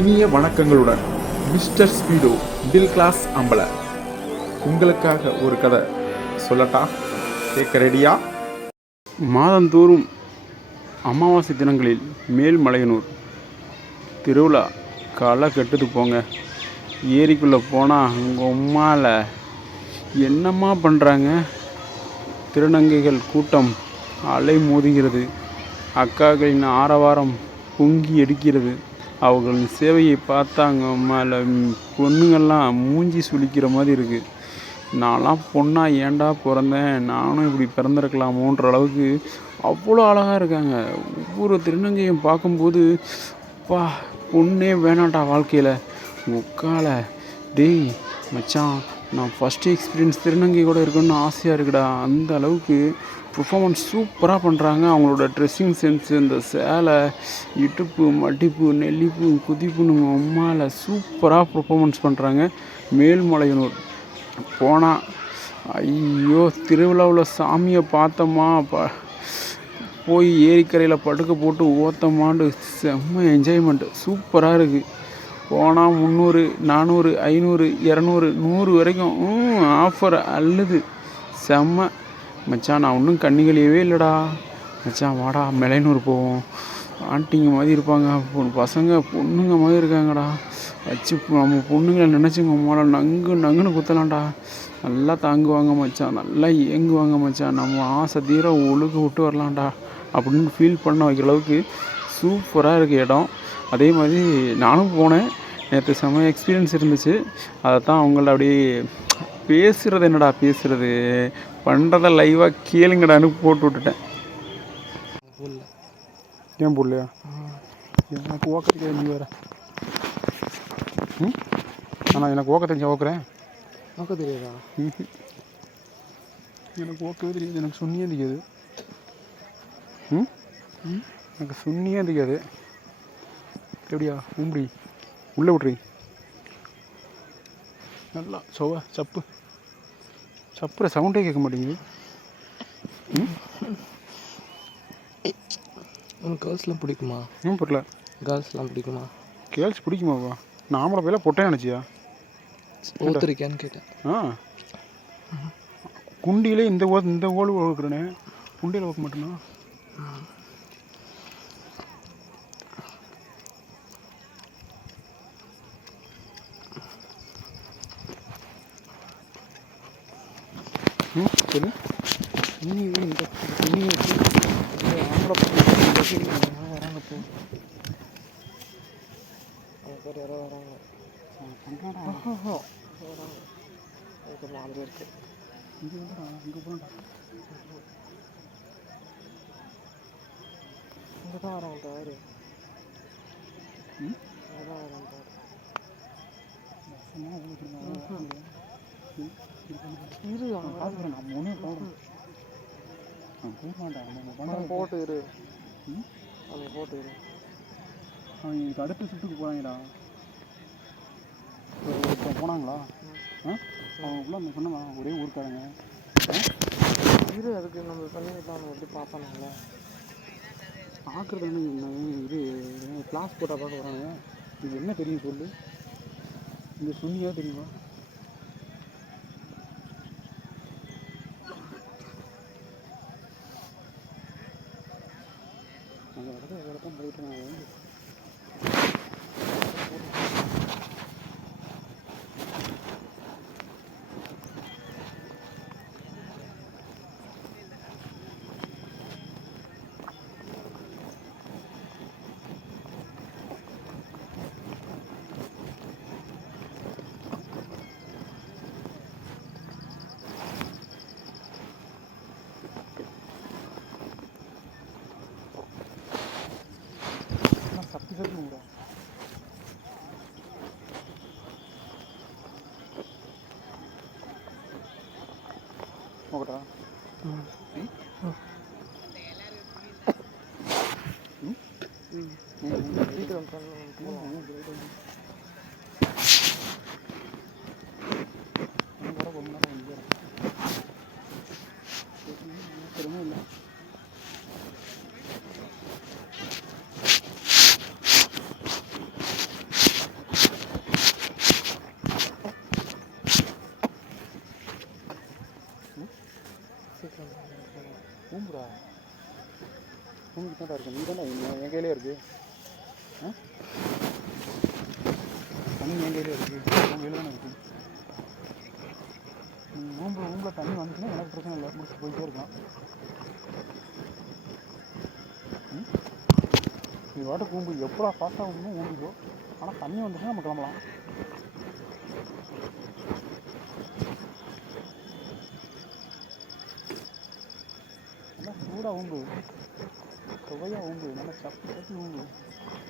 இனிய வணக்கங்களுடன் mister ஸ்பீடோ middle class அம்பல உங்களுக்காக ஒரு கதை சொல்லட்டா? கேட்க ரெடியா? மாதந்தோறும் அமாவாசை தினங்களில் மேல்மலையனூர் திருவிழா களை கட்டுது போங்க. ஏரிக்குள்ளே போனால் உங்கள் உம்மால என்னம்மா பண்ணுறாங்க. திருநங்கைகள் கூட்டம் அலை மோதுகிறது. அக்காக்களின் ஆரவாரம் பொங்கி எடுக்கிறது. அவர்களின் சேவையை பார்த்தாங்க மேலே பொண்ணுங்கள்லாம் மூஞ்சி சுளிக்கிற மாதிரி இருக்குது. நான்லாம் பொண்ணாக ஏன்டா பிறந்தேன், நானும் இப்படி பிறந்திருக்கலாமோன்ற அளவுக்கு அவ்வளோ அழகாக இருக்காங்க. ஒவ்வொரு திருநங்கையும் பார்க்கும்போது பா பொண்ணே வேணாண்டா வாழ்க்கையில் உக்கால டேய் மச்சான், நான் ஃபஸ்ட்டு எக்ஸ்பீரியன்ஸ் திருநங்கை கூட இருக்குன்னு ஆசையாக இருக்குடா. அந்த அளவுக்கு பர்ஃபார்மன்ஸ் சூப்பராக பண்ணுறாங்க. அவங்களோட ட்ரெஸ்ஸிங் சென்ஸு, இந்த சேலை, இடுப்பு, மடிப்பு, நெல்லிப்பு, குதிப்புன்னு அம்மாவில் சூப்பராக பர்ஃபார்மன்ஸ் பண்ணுறாங்க. மேல்மலையனூர் போனால் ஐயோ திருவிழாவில் சாமியை பார்த்தோமா போய் ஏரிக்கரையில் படுக்க போட்டு ஓத்தமாண்டு செம்ம என்ஜாய்மெண்ட்டு சூப்பராக இருக்குது. போனால் 300, 400, 500, 200, 100 வரைக்கும் ஆஃபர் அள்ளுது. செம்ம மச்சான், நான் ஒன்றும் கண்ணிகளையவே இல்லைடா மச்சான். வாடா மெலைனூர் போவோம். ஆண்டிங்க மாதிரி இருப்பாங்க, பசங்க பொண்ணுங்க மாதிரி இருக்காங்கடா. வச்சு நம்ம பொண்ணுங்களை நினச்சிங்க அம்மாடா நங்குன்னு குத்தலாம்டா. நல்லா தாங்குவாங்க மச்சான், நல்லா இயங்குவாங்க மச்சான். நம்ம ஆசை தீர ஒழுக்க விட்டு வரலாம்டா அப்படின்னு ஃபீல் பண்ண வைக்கிற அளவுக்கு சூப்பராக இருக்குது இடம். அதே மாதிரி நானும் போனேன் நேற்று. செம்ம எக்ஸ்பீரியன்ஸ் இருந்துச்சு. அதை தான் அவங்கள்ட்ட அப்படியே பேசுகிறது. என்னடா பேசுகிறது, பண்ணுறத லைவாக கேளுங்கடான்னு போட்டு விட்டுட்டேன். ஏன் போடலையா? எனக்கு ஓக்க தெரியாது. நீ வேறு ஆனால் எனக்கு ஓக்க தெரிஞ்ச ஓக்குறேன். ஓக்க தெரியாதா? எனக்கு ஓக்கவே தெரியாது. எனக்கு சொன்னியே தெரியாது. எனக்கு சொன்னியே தெரியாது. எப்படியா உம்படி உள்ளே விட்றி நல்லா சப்புற சவுண்டே கேட்க மாட்டேங்குது. உனக்கு கேர்ள்ஸ்லாம் பிடிக்குமா? புரியல. கேர்ள்ஸ்லாம் பிடிக்குமா? கேர்ள்ஸ் பிடிக்குமாவா? நாமளை போயெல்லாம் பொட்டேன் நினச்சியா? ஒருத்தருக்கேன்னு கேட்டேன். குண்டியிலே இந்த ஓடு வளர்க்குறேனே, குண்டியில் வைக்க மாட்டேனா? சரி இந்த வராங்க போ. பேர் யாரோ வராங்க. ஒரு 4 பேருக்கு இங்கே வந்துடா. இங்கே போகண்டா. இங்கே தான் வராங்க பாரு. இங்கே தான் வராங்க பாரு. இரு நான் மூணே போகிறேன். நான் போக மாட்டேன். நம்ம போட்டு இரு. அவங்க போட்டு இரு. இதுக்கு அடுத்த ஷிஃப்ட்டுக்கு போகிறாங்கடா. இப்போ போனாங்களா? அவங்களுக்குள்ள அந்த சொன்னா ஒரே ஊருக்காரங்க. இரு அதுக்கு நம்ம பண்ணிக்கிட்டு அவங்க எப்படி பார்ப்பானுங்களே பார்க்குறது என்ன இது கிளாஸ் போட்டால் பார்க்க வராங்க. இது என்ன தெரியும் சொல்லு. இந்த சுண்ணியாக தெரியுமா? அந்த இடத்துல வேறு தான் போயிட்டு நான் சக்தி கூட ஓகேடா. சீக்கிரம் இல்லை. தான்டா இருக்கு, நீ தானே என் கையிலே இருக்கு. தண்ணி என் கையிலே இருக்கு, உன் கையில் தானே இருக்கு. நீ ஊம்பில் தண்ணி வந்துச்சுன்னா எனக்கு பிரச்சனை இல்லை, முடிச்சு போயிட்டே இருக்கலாம். நீ வாட்டுக்கு ஊம்பு, எப்படா ஃபாஸ்ட்டாக ஊம்பணும் ஊம்பிக்கோ. ஆனால் தண்ணி வந்துச்சுன்னா நம்ம கிளம்பலாம். நல்லா சூடாக ஊம்பு, சுவையாக ஊம்பு, நல்லா சப்பி ஊம்பு,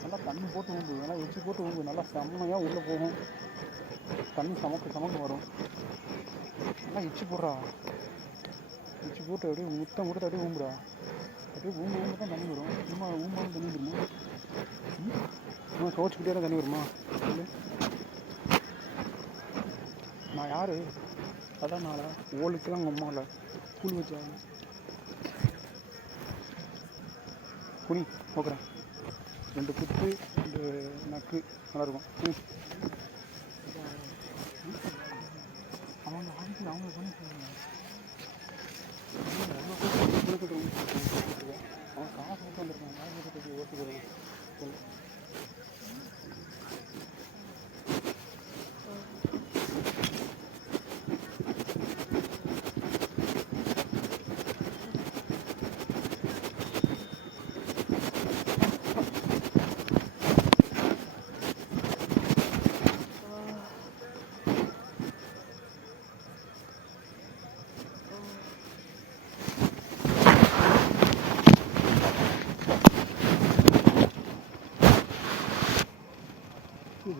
நல்லா தண்ணி போட்டு ஊம்பு, நல்லா எச்சி போட்டு ஊம்பு, நல்லா செம்மையாக உள்ளே போகும். தண்ணி சமக்கு வரும். நல்லா எச்சி போடுறா, எச்சி போட்டு அப்படியே முத்தம் கொடுத்து அப்படியே ஊம்புடா. அப்படியே ஊம்பு தான் தண்ணி வரும். சும்மா ஊம்பாலும் தண்ணி வருமா? சும்மா துவச்சிக்கிட்டே தான் தண்ணி வருமா? சொல்லு, நான் யார்? அதான் நாளா ஓலுக்கெல்லாம் உங்கள் அம்மாவில் கூழ் வச்சாங்க. குனி போக்குறேன், 2 குத்து 2 நக்கு நல்லாயிருக்கும். அவங்க ஆஃபீஸில் அவங்க பண்ணி அவன் காசு மட்டும் வந்துருக்கான், காசு ஓட்டுக்கிறேன். சொல்லு,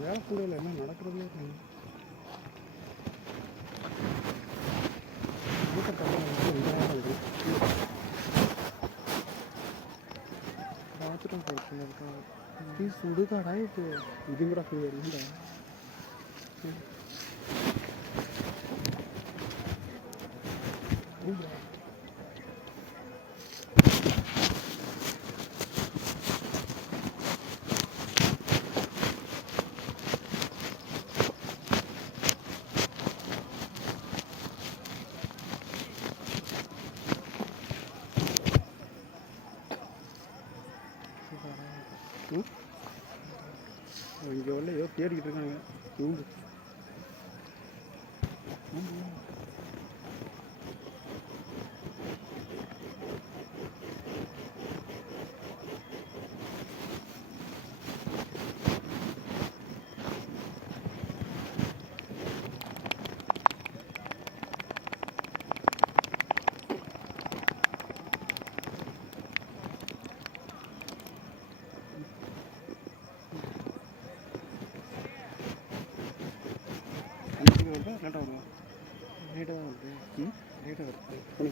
வேலை கூட இல்லை, என்ன நடக்கிறதே தெரியும். வீட்டை கட்டணம் பாத்ரூம் பிரச்சனை இருக்கா? சுடுகாடா இது? இது கூட ஃப்ரீ இருந்தா இங்கே உள்ள ஏதோ தேடிக்கிட்டு இருக்காங்க. ஊம்பு வருதா லேட்டாக வருவா? லேட்டாக தான் வருது. லேட்டாக வருது. பண்ணி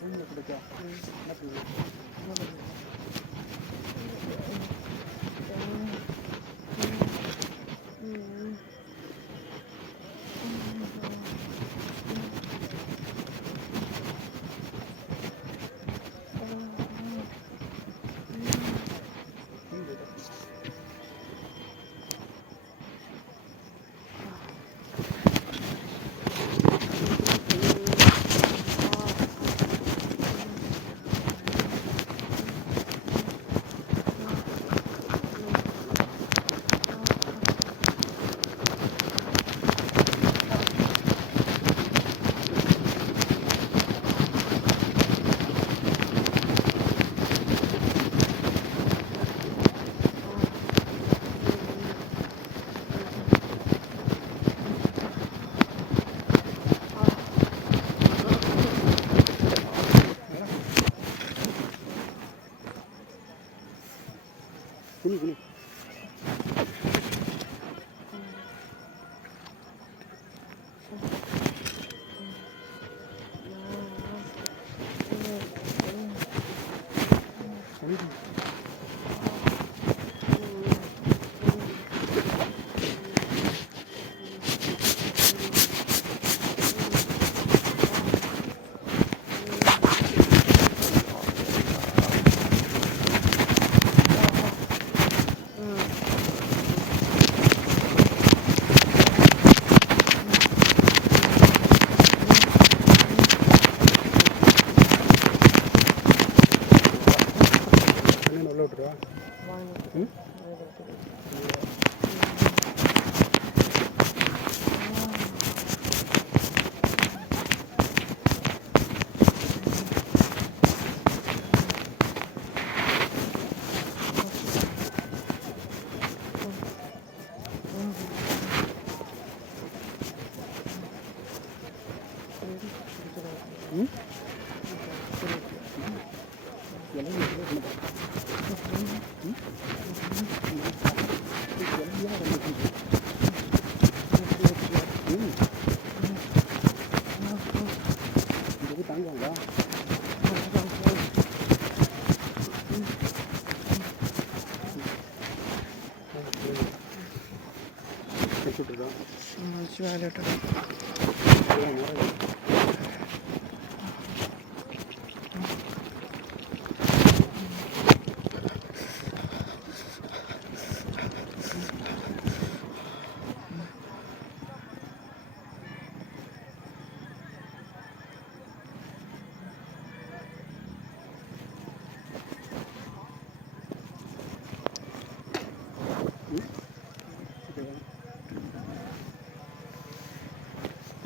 ரூமில் கிடைச்சா என்ன பண்ணுவேன்? ம் இலையில தாங்குவாங்களா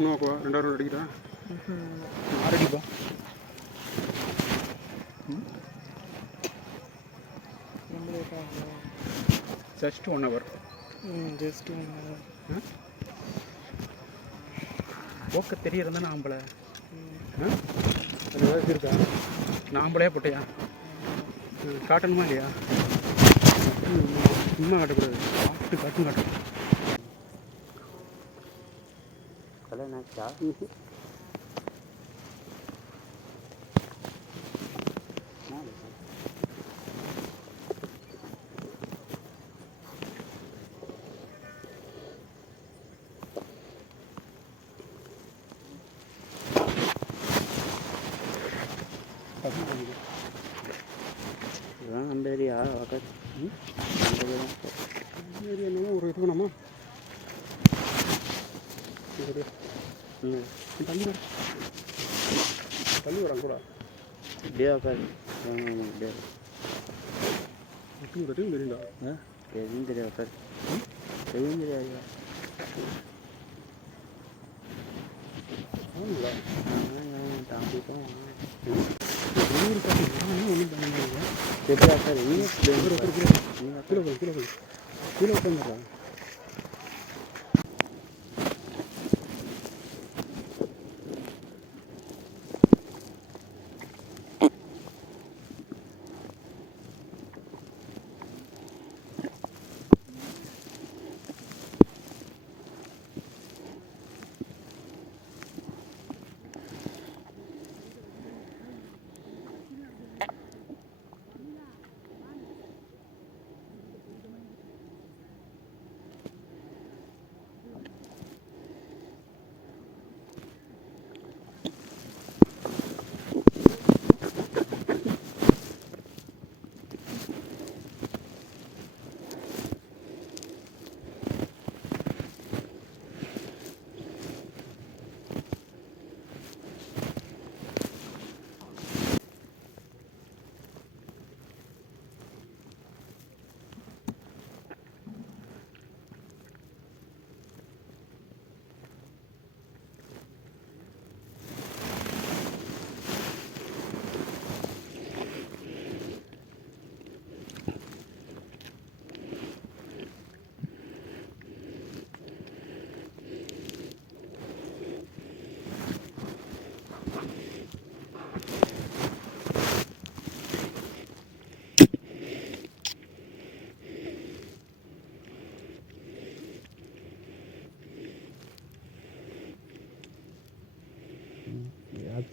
இன்னும் 2 ரவுண்ட் அடிக்கிறா 6 அடிப்பா ஜஸ்ட் 1 hour ஜஸ்ட் 1 hour போக்க தெரியறதா நாம்பளை அது ஏதாவது இருக்கா நாம்பளே போட்டையா காட்டணுமா இல்லையா சும்மா காட்டக்கூடாது காட்டும் அந்த ஏரியா என்னமோ ஒரு இது வேணாமா தள்ளி வராங்க கூட இப்படியே உட்காரு இப்படியே தெரியும் தெரியுங்களா எதுவும் தெரியாது உட்காரு எதுவும் தெரியாது ஆமாங்களா தாண்டி தான் ஒன்றும் பண்ண முடியாது எப்படியா சார் கீழே உட்காந்துடுறா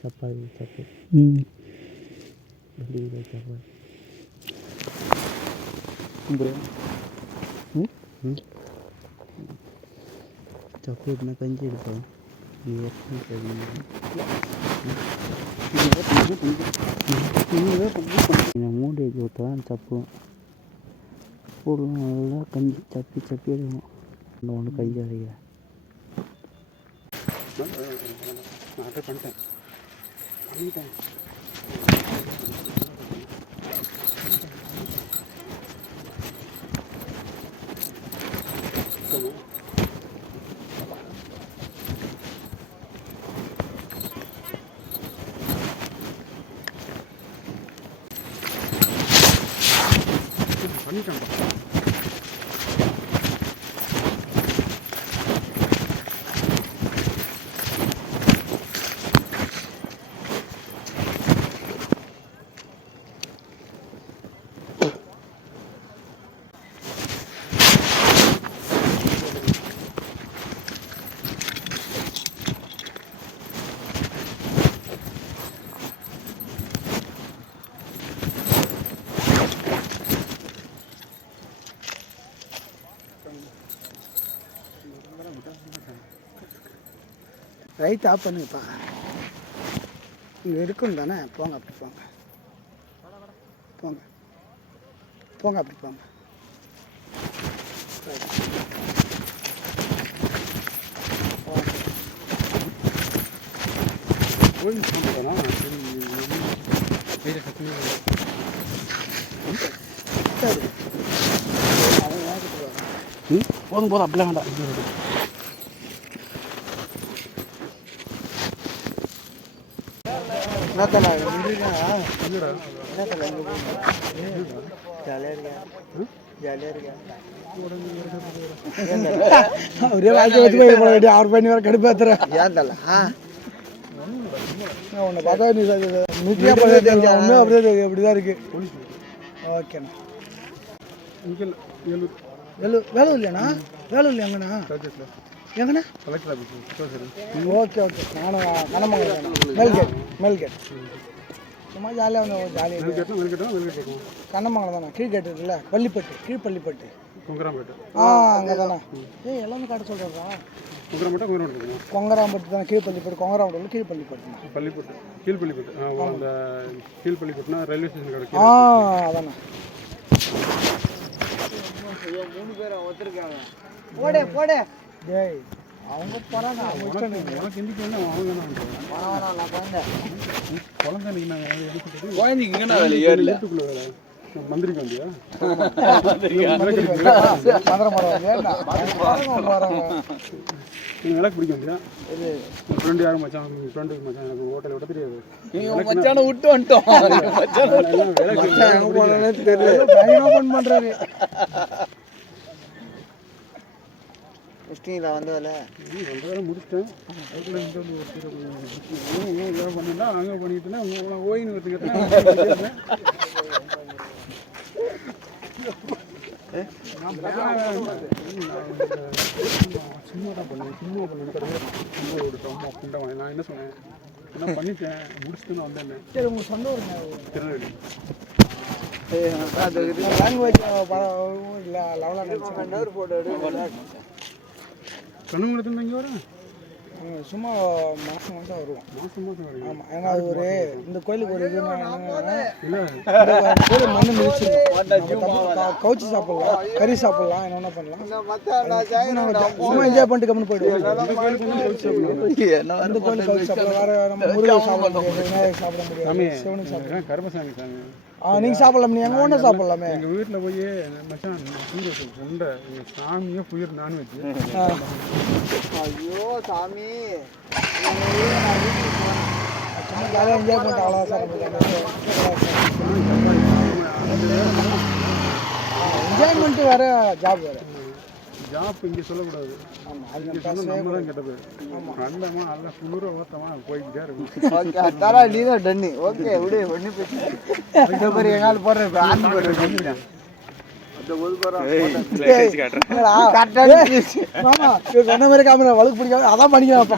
चप्पल चप्पल चप्पल चॉकलेट में कंजी எடுப்போம் மூடி போட்டால் சப்பு போடுவோம் நல்லா கஞ்சி சப்பி சப்பி எடுக்கணும் ஒன்று கஞ்சி அரைக்கிறேன் நான் அட்டை பண்ணிட்டேன் பண்ணிட்டேன் ரைட் ஆஃப் பண்ணுப்பா. இங்கே இருக்கும் தானே, போங்க அப்படி போங்க. போங்க போங்க அப்படி போங்க. கோயில் போனா சரி போதும் போதும் அப்படிலாம் வேண்டாம். என்ன தலை என்ன தலை ஜாலியாக இருக்கேன் ஜாலியாக இருக்கேன். ஒரே வாழ்க்கை வச்சு போய் போட வேண்டிய 6 பண்ணி வர கடுப்பாத்துறேன். ஏன் தலை உன்னை பார்த்தா நீ நூற்றியாக ஒன்றும் அப்படியே இப்படிதான் இருக்கு. ஓகேண்ணா. வேலூர் இல்லையாண்ணா? வேலூர் எங்கண்ணா? எங்கண்ணா? Okay okay. நானும் கண்ணமங்கலம் மேல்கேட் சும்மா ஜாலியாக வந்து ஜாலியாக கண்ணமங்கலம் தானே. கீழ்கேட்டு இருக்குல்ல, பள்ளிப்பட்டு கீழ்பள்ளிப்பட்டு அங்கே தானே. எல்லாமே காட்ட சொல்கிறா. கொங்கராம்பட்டு தானே கீழ்பள்ளிப்பட்டு. கொங்கராம்பட்டு கீழ்பள்ளிப்பட்டு ரயில்வே ஸ்டேஷன் அதானே. 3 பேர் ஒருத்தருக்காங்க. போடே டேய் அவங்க போகிறாங்க. உனக்கு எந்திக்கு என்ன அவங்க குழந்தை மந்திரிக்கு வந்தியா? விளக்கு பிடிக்க வந்தியா? ஃப்ரெண்டு யாரும் மச்சான் ஃப்ரெண்டு மச்சான் எனக்கு ஹோட்டல் விட தெரியாது. மச்சான விட்டு வந்துட்டோம். பண்றாரு முடிச்சிட்டேன். பண்ணிட்டா அங்கே பண்ணிட்டுனா ஓயின்னு வச்சுக்கிறேன். சும்மா தான் பண்ணுவேன். சும்மா பண்ணுவேன். நான் என்ன சொன்னேன், என்ன பண்ணிட்டேன் முடிச்சுட்டு நான் வந்தேன். சரி உங்கள் சொந்த ஒரு திருநெல்வேலி லாங்குவேஜ் இல்லை லெவலாக நினச்சேன். ஃபோட்டோ கண்ணுங்குளத்துல இங்கே வரேன். சும்மா மாதம் வருவோம். ஆமாம். ஏன்னா அது ஒரு இந்த கோயிலுக்கு ஒரு இது கோயில் மண்ணு மிதிச்சு கவுச்சி சாப்பிடலாம், கறி சாப்பிடலாம், என்ன பண்ணலாம். சும்மா என்ஜாய் பண்ணிட்டு கம்மி போயிடுவோம். அந்த கோயிலுக்கு கவுச்சி சாப்பிடலாம். வேறு நம்ம முருகன் சாப்பிட முடியாது, விநாயகர் சாப்பிட முடியாது, சிவனுக்கு சாப்பிடலாம். கருமசாமி சாமி நீங்கள் சாப்பிடலாம். நீ எங்கள் ஒன்றும் சாப்பிடலாமே. எங்கள் வீட்டில் போய் மச்சான் உண்டை எங்கள் சாமியே புயர் நான்வெஜ். ஐயோ சாமி சும்மா ஜாலியாக என்ஜாய் பண்ணிட்டு அவ்வளோ சாப்பிடுங்க. என்ஜாய்மெண்ட்டு வேறு, ஜாப் வேறு. ஜாப் இங்கே சொல்லக்கூடாது. ஆமாம், அது நம்ம தான் கெட்ட பேர். நல்லமா நல்லா குளிர ஓத்தமா போய்கிட்டே இருக்கும். தரா நீ தான் டன்னி. ஓகே விடு ஒன்று போய் எங்கால போடுறேன் ஆன் போடுறேன். சொன்ன மாதிரி காமிரா வழுக்கு பிடிக்காம அதான் பண்ணிக்கலாம்.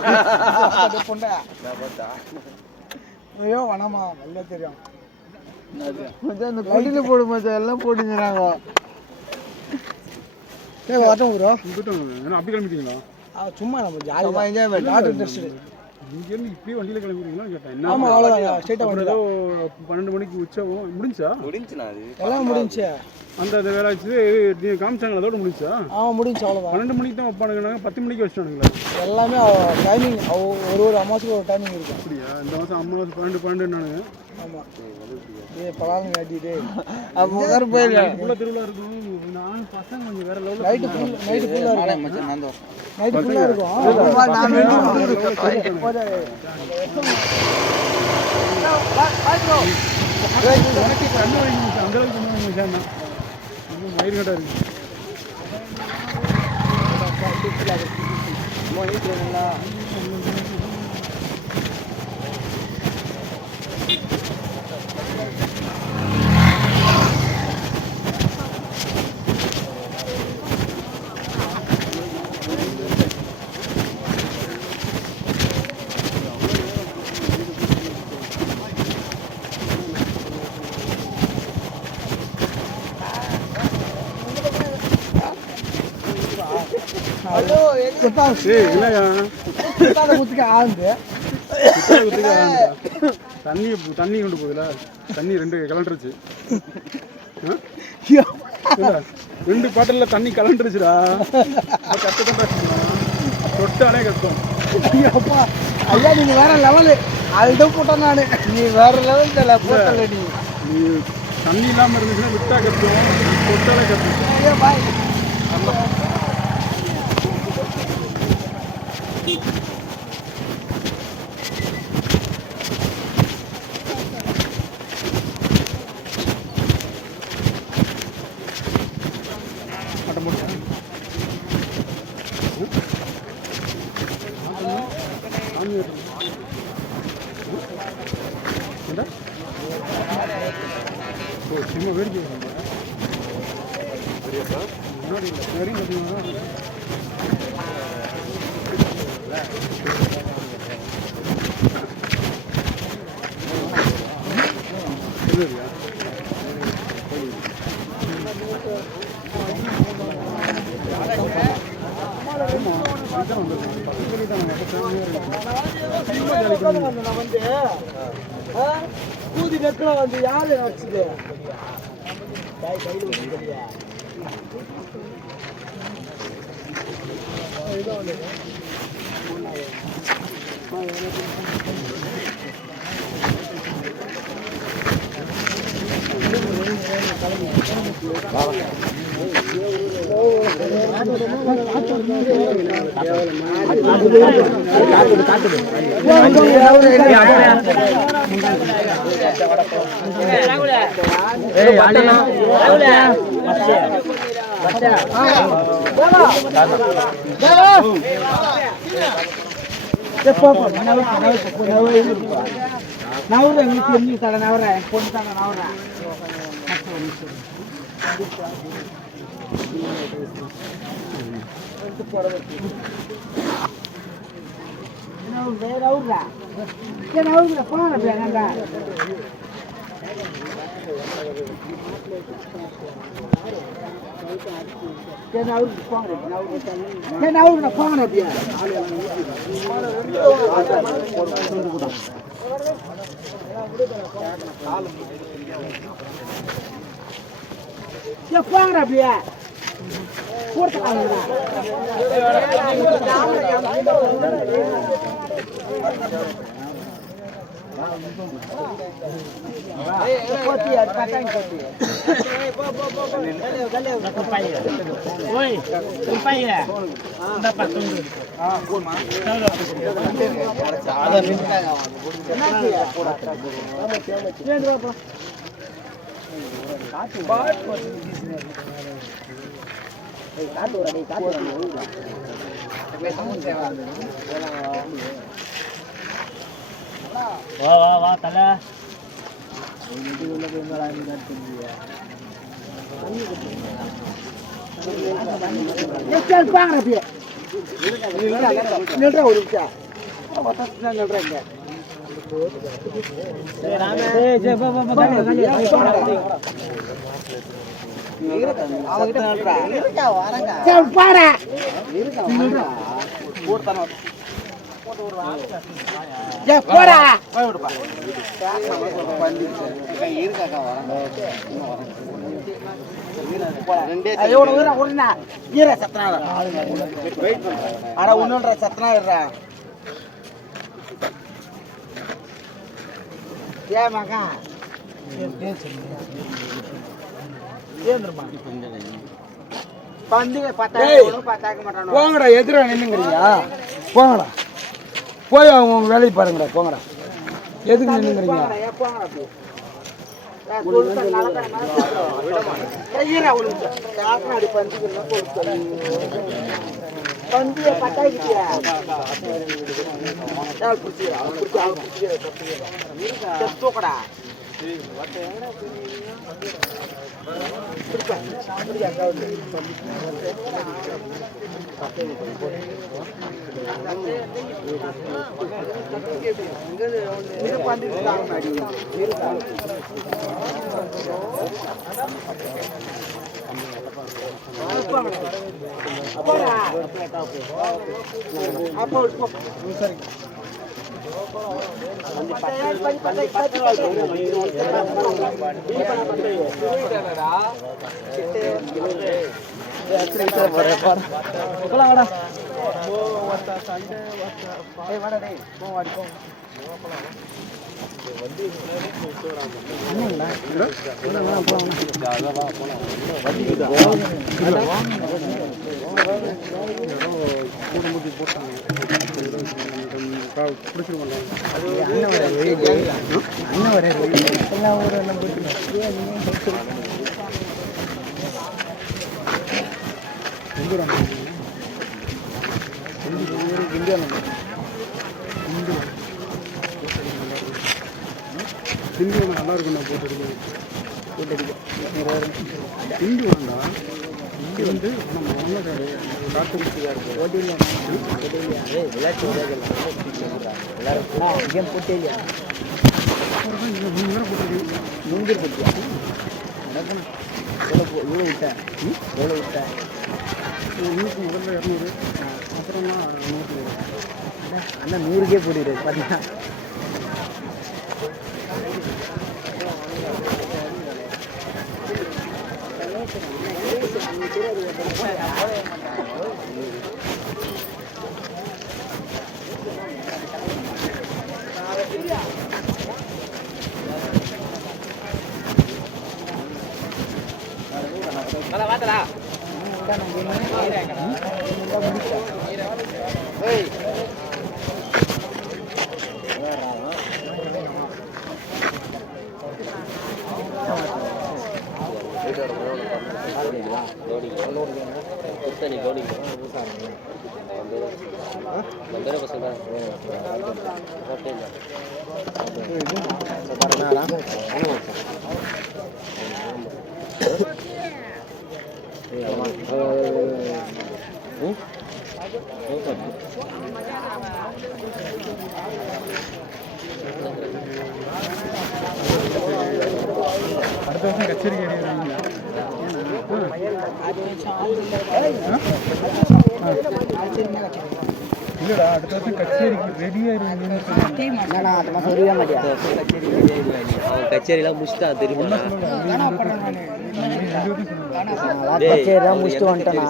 ஐயோ வேணாமா நல்லா தெரியும். இந்த கொடியில போடும் மச்சான் எல்லாம் போட்டுங்கிறாங்க. வரட்டும் ப்ரோ. அப்படி கிளம்பிட்டீங்களா? சும்மா நம்ம ஜாலியாக என்ஜாய் நாட் இன்ட்ரெஸ்ட். இங்கேருந்து இப்படி வண்டியில் கிளம்பிடுறீங்களா கேட்டேன். ஆமாம் அவ்வளோதான். ஸ்ட்ரெயிட்டாக வண்டி. 12 மணிக்கு உச்சவும் முடிஞ்சுண்ணா? அது எல்லாம் முடிஞ்சு. அந்த வேலை ஆச்சு நீங்கள் காமிச்சாங்களா? அதோட முடிஞ்சா? ஆமாம் முடிஞ்சு அவ்வளோதான். 12 மணிக்கு தான் வைப்பானுங்க, 10 மணிக்கு வச்சுட்டானுங்களா? எல்லாமே டைமிங் ஒரு அமாவாசைக்கு ஒரு டைமிங் இருக்கும். அப்படியா? இந்த மாதம் அமாவாசை 12 ஆமாம். பலான்னு காட்டிட்டு அப்போ போயிடலாம். ஃபுல்லாக திருவிழா இருக்கும். நான் பசங்க கொஞ்சம் வேறு லெவலில் நைட்டு ஃபுல்லாக இருக்கும். நைட்டு ஃபுல்லாக இருக்கும். கண்ணு வரைக்கும் அந்த அளவுக்கு இன்னும் மயிர் கட்டா இருக்கு. ஹலோ ஏய் இல்லையா குத்துக்க ஆகுது தண்ணி கொண்டு போகுதுல தண்ணி 2 கலண்டுருச்சு 2 பாட்டில் தண்ணி கலண்டுருச்சுடா கஷ்டம் தொட்டாலே கஷ்டம் அப்பா ஐயா நீங்க வேற லெவலு அதுதான் போட்டேன் நான் நீ வேற லெவல் போட்டல நீ தண்ணி இல்லாமல் இருந்துச்சுன்னா விட்டா கஷ்டம் தொட்டாலே கஷ்டம் பாய் சும்மா வேடிக்கை முன்னாடி சரி பார்த்தீங்கன்னா கூதி நெக்கில் வந்து யாரு வச்சுது கையில் வச்சுக்கிறியா வா தல போங்கடா எதிர நின்னுங்கறீங்க போங்கடா போய் அவங்க வேலையை பாருங்கடா போங்கடா எதுக்கு நின்னுங்கறீங்க ஹிந்தி ஒன்று நல்லா இருக்கும் நான் போட்டு ஹிந்தி வேண்டா ஹிந்தி வந்து நம்ம காட்டு நூறுக்கு முதல்ல 200 அப்புறம்லாம் 100 அண்ணா 100க்கே போடுறது பார்த்தீங்கன்னா அடுத்த வருஷம் கச்சேரி இல்லடா அடுத்த வருஷம் கச்சேரிக்கு ரெடியாக கச்சேரிலாம் முடிச்சுட்டா தெரியுமா கச்சேரிலாம் முடிச்சுட்டு வந்துட்டேன்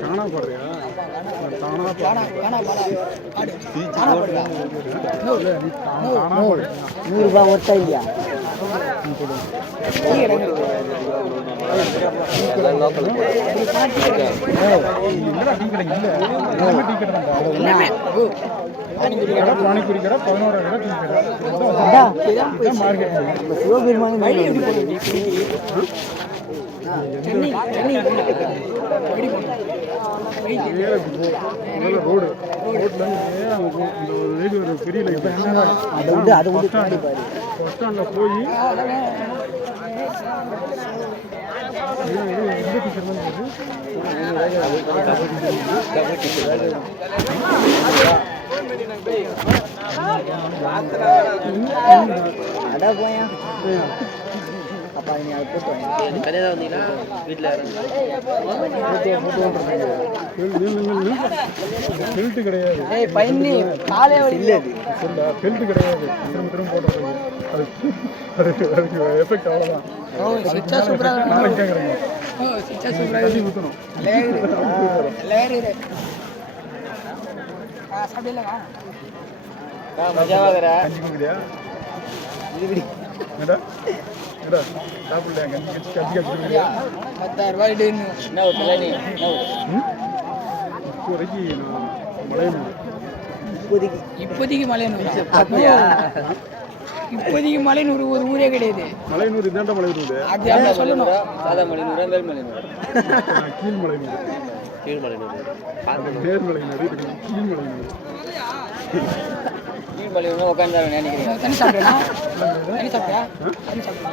காணா போடுறியா நூறுரூபா ஒருத்தா இல்லையா பானிபூரி கடை 11 கடை மார்க்கெட் ரோடு ரோட்லேருந்து ஒரு பெரிய லைட் பஸ் ஸ்டாண்டில் போய் அடா போயா அப்பா நீ அது போட்டு கல்யாணம் வந்தீங்கன்னா வீட்டில் பெல்ட் கிடையாது பையனி காலே இல்லை சொல்ல பெல்ட் கிடையாது திரும்ப போட்டு அதுக்கு எஃபெக்ட் அவ்வளோதான் நாளைக்கு கேட்குறேங்க தண்ணி ஊற்றணும் கஞ்சி குடிக்கிறியா ஏடா ஏடா சாப்பிடலையா கஞ்சி குடிக்கிறியா இப்போதைக்கு மலையனூர் இப்போதைக்கு மலையனூர் இப்போதைக்கு மலையனூர் ஒரு ஊரே கிடையாது மலையனூர் இதாண்டா மலையனூர் அது சொல்லணும் சாதா மலைநூறா மேல் மலைநூறா கீழ் மலையனூர் கீழ் மலைநூறு நேர் மலையனூர் கீழ் மலையனூர் கீழ் மலைநூறு உட்காந்து நினைக்கிறீங்க தண்ணி சாப்பிட்றா தண்ணி சாப்பிட்றா தண்ணி சாப்பிட்றா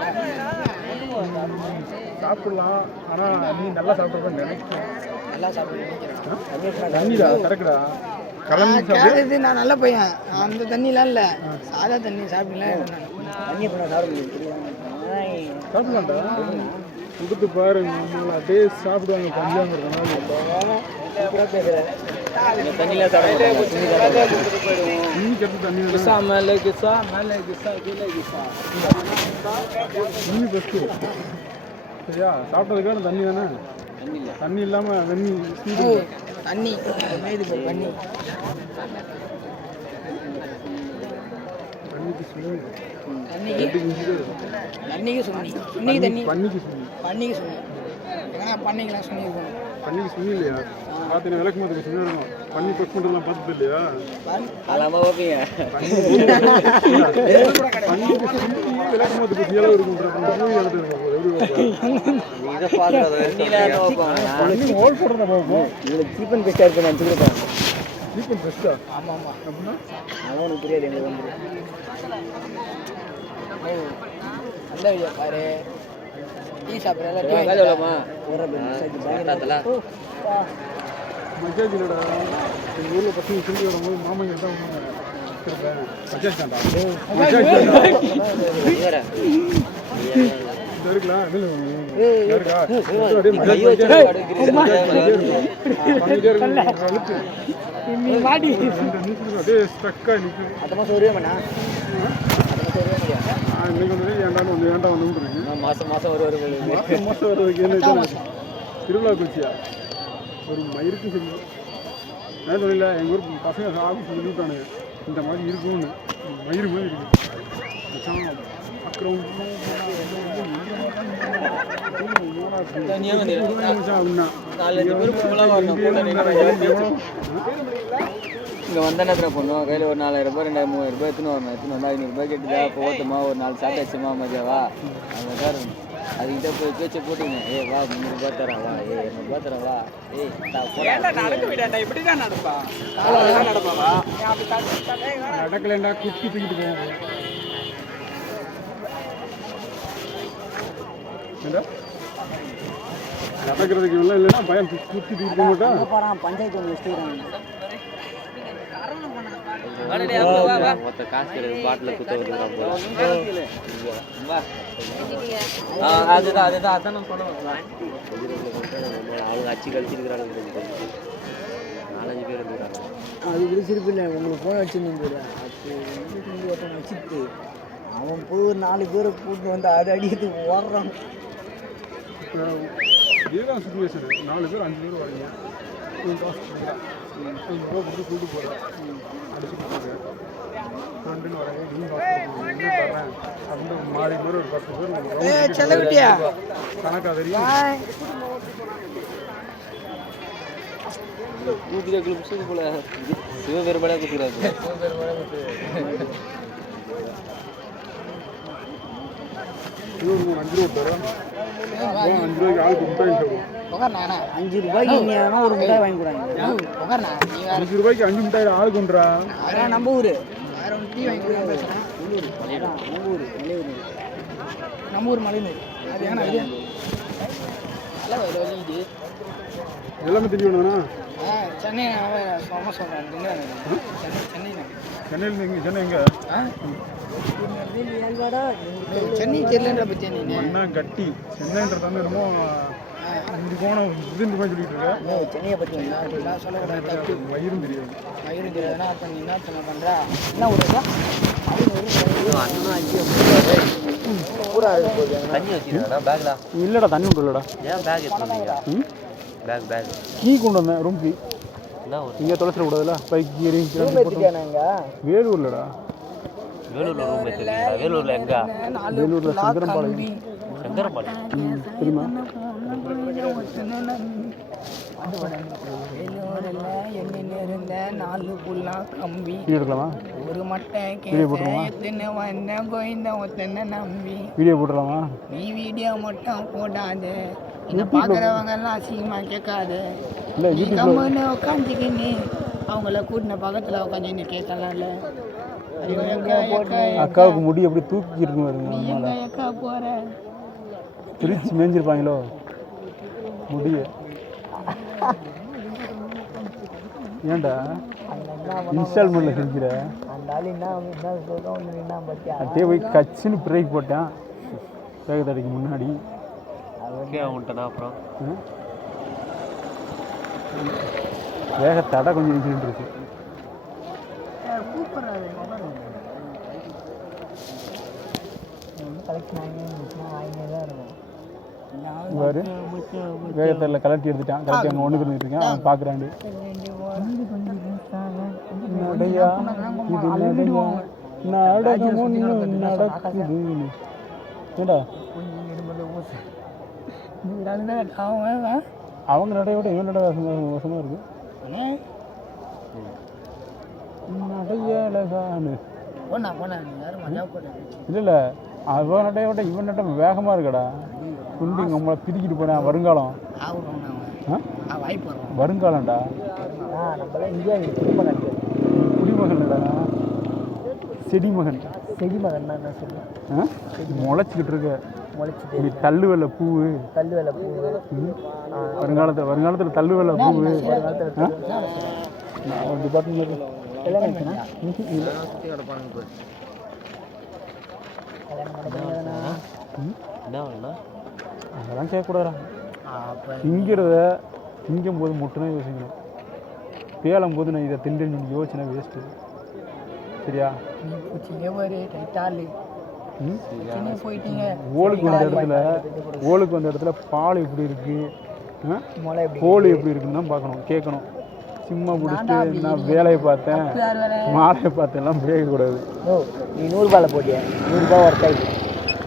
சாப்பிடலாம் ஆனால் நீ நல்லா சாப்பிட்றன்னு நினைக்கிறேன் நல்லா சாப்பிட்றேன் தண்ணிடா சரக்குடா கலந்து நான் நல்ல பையன் அந்த தண்ணிலாம் இல்லை சாதா தண்ணி சாப்பிடலாம் தண்ணி பண்ண சாப்பிட முடியும் சாப்பிடலாம்டா கொடுத்து பாரு நம்மள அப்படியே சாப்பிடுவாங்க பஞ்சாமிருக்கனால தண்ணியில் சாப்பிட இன்னும் கெட்டு தண்ணி இன்னும் பெஸ்ட்டு சரியா சாப்பிட்டதுக்கான தண்ணி தானே தண்ணி இல்லாமல் வெண்ணி ஸ்வீட்டு தண்ணி பண்ணி தண்ணிக்கு சுண்ணி தண்ணிக்கு சுண்ணி சுண்ணிக்கு தண்ணி பண்ணிக்கு சுண்ணி பண்ணிக்கு சுண்ணி ஏன்னா பண்ணிக்கலாம் சுண்ணி இருக்கும் பண்ணிக்கு சுண்ணி இல்லையா பார்த்தீங்கன்னா விளக்கு மாத்துக்கு சுண்ணி இருக்கும் பண்ணி பெக் பண்ணுறதுலாம் பார்த்தது இல்லையா அதெல்லாம் ஓகேங்க பண்ணிக்கு சுண்ணி விளக்கு மாத்துக்கு செலவு இருக்குன்ற இடத்துல இருக்கும் இதை பார்க்குறது பண்ணி ஹோல் போடுறத பார்ப்போம் இதில் சீப் அண்ட் பெஸ்ட்டாக இருக்குன்னு நினச்சிருக்கேன் சீப் அண்ட் பெஸ்ட்டா ஆமாம் ஆமாம் அப்படின்னா அவனுக்கு தெரியாது எங்களுக்கு வந்து நல்ல வீடியோ பாரு டீ சாப்பிட்றதா பஜாஜ் இல்லைடா எங்கள் ஊரில் பசங்க திரும்பி வரும்போது மாமங்க தான் இருப்பேன் பஜாஜ் தான்டா இருக்கலாம் இருக்கா அப்படியே ஸ்ட்ரக்காக நிற்கும் இன்னைக்கு வந்து ஏன்டா வந்துருக்கீங்க மாதம் ஒரு மாதம் வர்றதுக்கு என்ன திருவிழா குச்சியா ஒரு மயிருக்கு சரி நான் சொல்லல எங்கள் ஊர் பசங்க ஆஃபீஸ் சொல்லிவிட்டானுங்க இந்த மாதிரி இருக்கும்னு மயிறு மாதிரி இருக்குது அப்புறம் இங்கே வந்த நேரத்தில் பண்ணுவோம் கையில் ஒரு 4000 ரூபாய் 2000 3000 எடுத்துன்னு வரணும் எடுத்துன்னு வந்தால் 500 ரூபாய் கேட்டுதா போட்டுமா ஒரு 4 சாப்பிட்டு வச்சுமா மதியாவா அங்கே தான் இருக்கும் அதுக்கிட்ட போய் பேச்சு போட்டுங்க வா 300 ரூபாய் தரேன் வா 200 ரூபாய் தரேன் வா நடக்கலண்டா குச்சி தூக்கிட்டு போவோம் நடக்கிறதுக்கு இல்லை இல்லைன்னா பயம் குச்சி தூக்கிட்டு போக மாட்டா பஞ்சாயத்து மொத்த காசு பாட்டில் குத்த அதுதான் அதான் நான் சொல்லுவேன் அவங்க அச்சு கழிச்சிருக்கிறாங்க 4-5 பேர் இருக்கிறாங்க அது கூட சிரிப்பு இல்லை உங்களுக்கு ஃபோன் வச்சுருந்தேன் ஒருத்தன் வச்சுட்டு அவன் போய் ஒரு 4 பேரை கூப்பிட்டு வந்து அதை அடிக்கிறதுக்கு ஓடுறான் இதுதான் சுச்சுவேஷன் 4 பேர் 5 பேர் வரீங்க கொடுத்து கூட்டு போகிறேன் அடிச்சுட்டு போகிறேன் ஃப்ரெண்டுன்னு வரேன் நீ தரேன் அப்படின்னு மாறி மாதிரி ஒரு 10 பேர் கணக்காக தெரியும் கூப்பிட கிளம்பி போல சிவபெருமானே குத்துக்கிறாரு சிவபெருமான் 5 ரூபா தரேன் 5 ரூபாய்க்கு ஆளுக்கு முட்டாய் தரும் 5 ரூபாய்க்கு நீங்க ஒரு மிட்டாய் வாங்கி கொடுங்க 5 ரூபாய்க்கு 5 மிட்டாய் ஆளுக்கு ஒன்றா நம்ம ஊர் வேற ஒரு டீ வாங்கி கொடுங்க நம்ம ஊர் மலையனூர் அது ஏன்னா இது எல்லாமே தெரியும் வேணும்னா சென்னை சும்மா சொல்கிறேன் சென்னையில் எங்கே சென்னை எங்கே சென்னை தெரியலன்ற பற்றி மண்ணா கட்டி சென்னைன்றது வந்து என்னமோ இப்படி போனால் இதுன்னு மாதிரி சொல்லிட்டு இருக்கேன் சென்னையை பற்றி நான் சொல்லக்கூடாது வயிறும் தெரியாது வயிறும் தெரியாதுன்னா அப்போ நீ என்ன பண்ணுறா என்ன ஊருக்கா தண்ணி வச்சுருக்கா பேக்ல இல்லைடா தண்ணி கொண்டு இல்லைடா ஏன் பேக் எடுத்துருந்தீங்க பேக் கீ கொண்டு வந்தேன் ரூம் கீ இங்கே தொலைச்சிடக்கூடாதுல்ல பைக் கீரி வேலூர்லடா வேலூர்ல ரூம் எடுத்துருக்கீங்களா வேலூர்ல எங்க வேலூரில் சங்கரம்பாளையம் தெரியுமா இருந்த 4 புல்லா கம்பி எடுக்கலாமா ஒரு மட்டை எத்தனை வந்த கோயந்த ஒத்தனை நம்பி வீடியோ போட்டுடலாமா நீ வீடியோ மட்டும் போடாது இதை பார்க்குறவங்க எல்லாம் அசிங்கமா கேட்காது இல்லை கம்முன்னு உட்காந்துக்கின்னு அவங்கள கூட்டின பக்கத்தில் உட்காந்து கேட்கலாம்ல அக்காவுக்கு முடி அப்படி தூக்கி இருக்கு நீ எங்க அக்கா போற திருச்சி மேய்ஞ்சிருப்பாங்களோ முடிய ஏன்டா இன்ஸ்டால்மெண்ட்டில் செஞ்சுற அந்த ஆள் என்ன சொல்கிறோம் என்ன பற்றி அப்படியே போய் கச்சின்னு பிரேக் போட்டேன் வேகத்தடைக்கு முன்னாடி அவங்கள்ட்டா அப்புறம் வேகத்தடை கொஞ்சம் இன்சிடென்ட் இருக்கு. பாரு வேகத்தில் கலட்டி எடுத்துட்டான். கலட்டி அங்கே ஒன்று இருந்துட்டு இருக்கேன். அவன் பார்க்குறாண்டு நடையா இது நடையா நாடகம் ஒன்று நடக்குது. ஏண்டா அவங்க நடையோட இவன் நடை மோசமாக இருக்கு. நடையழகானு இல்லை இல்லை அவன் நடையோட இவன் நட்டை வேகமாக இருக்கடா. துண்டி நம்மளை பிரிக்கிட்டு போனேன். வருங்காலம் வருங்காலம்டா. குடிமகன்டா செடிமகன். செடிமகன் முளைச்சிக்கிட்டு இருக்க நீ தள்ளு வெள்ளை பூவு. வருங்காலத்தில் தள்ளு வெள்ளை பூவு. டிபார்ட்மெண்ட் அதெல்லாம் கேட்கக்கூடாதா. திங்கிறத திங்கும் போது மட்டும்தான் யோசிக்கணும். பேலும் போது நான் இதை திண்டுன்னு யோசிச்சுனா வேஸ்ட்டு. சரியா? ஓலுக்கு வந்த இடத்துல பால் எப்படி இருக்கு, கோழி எப்படி இருக்குன்னு தான் பார்க்கணும், கேட்கணும். சும்மா பிடிச்சிட்டு நான் வேலையை பார்த்தேன் மாலையை பார்த்தேன்லாம் கேட்கக்கூடாது. நீ 100 ரூபாயில் போட்டியா? 100 ரூபா ஒர்த்தாய்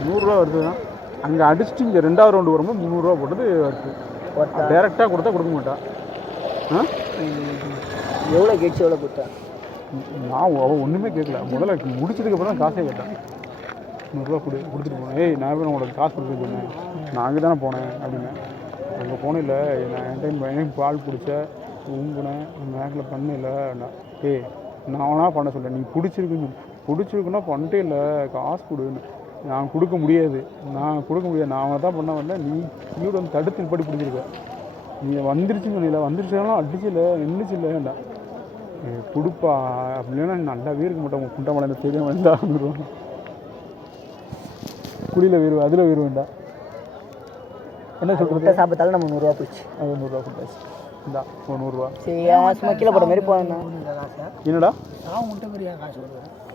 100 ரூபா வருது தான். அங்கே அடிச்சுட்டு இங்கே 2வது ரவுண்டு வரும்போது 300 ரூபா போட்டது வருது. டேரெக்டாக கொடுத்தா கொடுக்க மாட்டான். எவ்வளோ கேட்ச்சு எவ்வளோ போட்டா? நான் அவள் ஒன்றுமே கேட்கல. முதல்ல முடிச்சதுக்கப்புறம் தான் காசே கேட்டேன். 100 ரூபா கொடுத்துட்டு போனேன். ஏய் நான் போய் உங்களுக்கு காசு கொடுத்து சொன்னேன். நான் அங்கே தானே போனேன் அப்படின்னு. அங்கே போனேன் இல்லை நான் என் டைம் எனக்கு பால் பிடிச்சேன் ஊங்குனேன் மேக்கில் பண்ணல. ஏய் நான் அவனா பண்ண சொல்கிறேன். நீ பிடிச்சிருக்குன்னா பண்ணிட்டே இல்லை காசு கொடுன்னு. நான் கொடுக்க முடியாது. நான் அவனை தான் பண்ண வந்தேன். நீயோட வந்து தடுத்து படி பிடிச்சிருக்க. நீ வந்துருச்சுன்னு சொன்னீங்களா? வந்துருச்சுனாலும் அடிச்சில்ல நின்றுச்சு இல்லை வேண்டாம் கொடுப்பா அப்படின்னா நல்லாவே இருக்க மாட்டேன். உங்கள் குண்டை மலை தெரியாமல் இருந்தால் வந்துடுவாங்க. குழியில் வீருவேன் அதில் வீருவேண்டா. என்ன சொல்கிறது? சாப்பிட்டாலும் நம்ம 100 ரூபா போச்சு. அது 100 ரூபா கொடுத்தாச்சு. இந்தா ஒரு 100 ரூபா. சரி சும்மா கீழே போகிற மாதிரி போகணும். என்னடா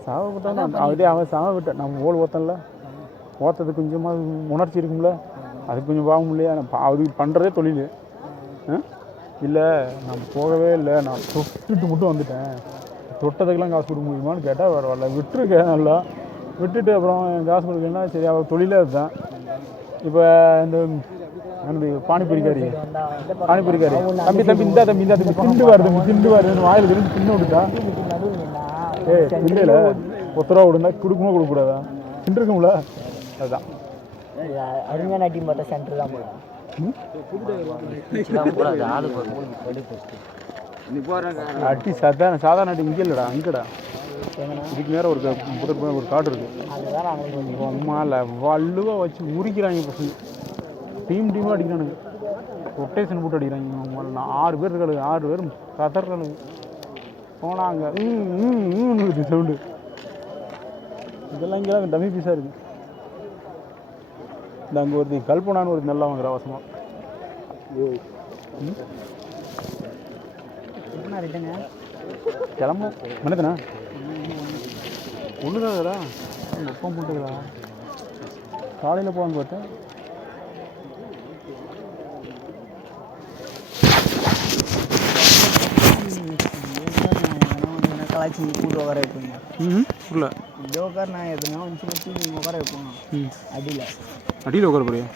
சாவை விட்டான்? அதே அவன் சாவை விட்டான். நம்ம ஓல் ஓத்தன்ல ஓத்தது கொஞ்சமாக உணர்ச்சி இருக்கும்ல, அதுக்கு கொஞ்சம் பாவம் இல்லையா? அது பண்ணுறதே தொழில். இல்லை நான் போகவே இல்லை, நான் தொட்டுட்டு மட்டும் வந்துட்டேன். தொட்டதுக்கெல்லாம் காசு கொடுக்க முடியுமான்னு கேட்டால் வரல. விட்டுருக்கேன் நல்லா விட்டுட்டு அப்புறம் காசு கொடுக்கலன்னா சரி அவர் தொழிலே அதுதான். இப்போ இந்த பானிபூரிக்காரி தம்பி இந்த திண்டு வருது வாயில் திருந்து தின்னு விட்டுட்டா. இல்லை 10 ரூபா விடுந்தா கொடுக்குமா கொடுக்கக்கூடாதா? தின்றுருக்கும்ல அதுதான். அருமையான டீம் பார்த்தா சென்டர் தான் போகலாம். அட்டி சாதாரண அட்டி இங்கே இல்லைடா அங்கடா. இதுக்கு நேரம் ஒரு காடு இருக்குது. அம்மாவில் வள்ளுவாக வச்சு உரிக்கிறாங்க பசங்க. டீமாக அடிக்கிறானுங்க. ரொட்டேஷன் போட்டு அடிக்கிறாங்க. 6 பேர் இருக்காது. 6 பேர் கதறானுங்க. போனாங்க சவுண்டு. இதெல்லாம் இங்கெல்லாம் டம்மி பீஸாக இருக்குது. இந்த அங்கே ஒரு கல்பனான்னு ஒரு நல்லா வாங்குற அவசமாக. கிளம்பும் மனதுண்ணா ஒன்று தான்டா ஒப்பம் போட்டுக்கிறா. காலையில் போவாங்க பார்த்தேன். கலாச்சி கூட்டு உட்கார வைப்பீங்க. இல்லை இதே உட்கார நான் எதுனா வந்து உட்கார வைப்போம். அடியில் உட்கார போறியா?